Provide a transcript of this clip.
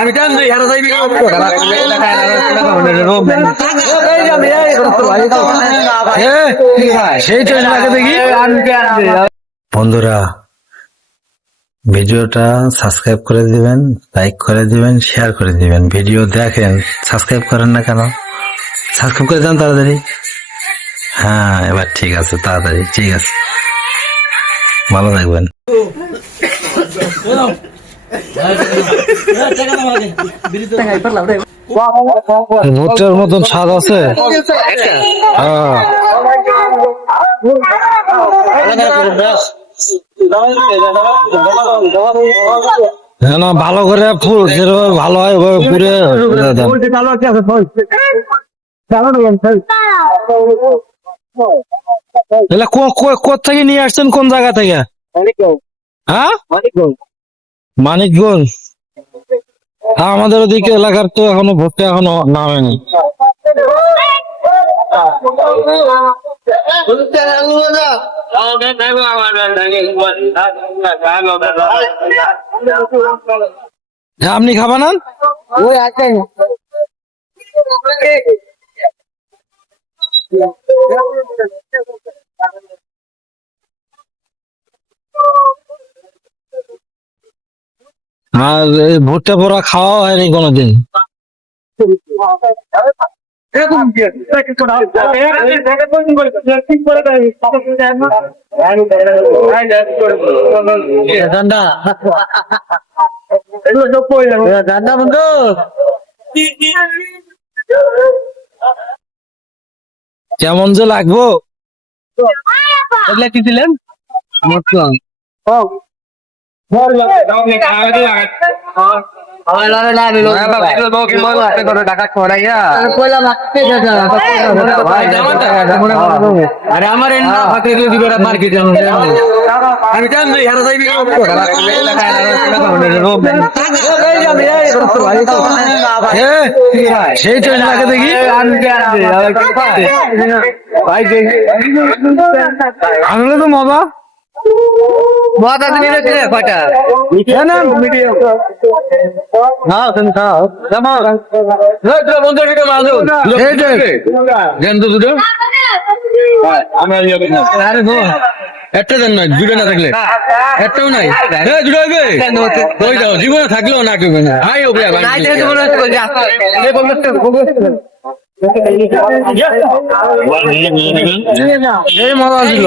আমি জানি আর যাইবি সেই চলে লাগে দেখি। বন্ধুরা ভিডিওটা সাবস্ক্রাইব করে দিবেন, লাইক করে দিবেন, শেয়ার করে দিবেন। ভিডিও দেখেন, সাবস্ক্রাইব করেন না কেন? সাবস্ক্রাইব করে দেন তাড়াতাড়ি। হ্যাঁ এবার ঠিক আছে, তাড়াতাড়ি ঠিক আছে। ভালো থাকবেন। ভুট্টার মতন স্বাদ আছে। হ্যাঁ না ভালো করে ফুল যেভাবে ভালো হয় ওভাবে ঘুরে কোথেকে নিয়ে আসছেন, কোন জায়গা থেকে? হ্যাঁ মানিকগঞ্জ। আমাদের ওদিকে এলাকার তো এখনো ভোটটা এখনো নামেনি। আপনি খাবেন না? আর ভুট্টা পোড়া খাওয়া হয়নি কোনোদিন। কেমন যে লাগবো? কি ছিলেন? আরে আমার মার্কেট আমি জানি আর যাইবি সেই চলে লাগে দেখি। আনলে তো মজা কয়টা একটা দেন না, দুটো না থাকলে একটাও নাই। জীবনে থাকলেও না কেউ মজা ছিল।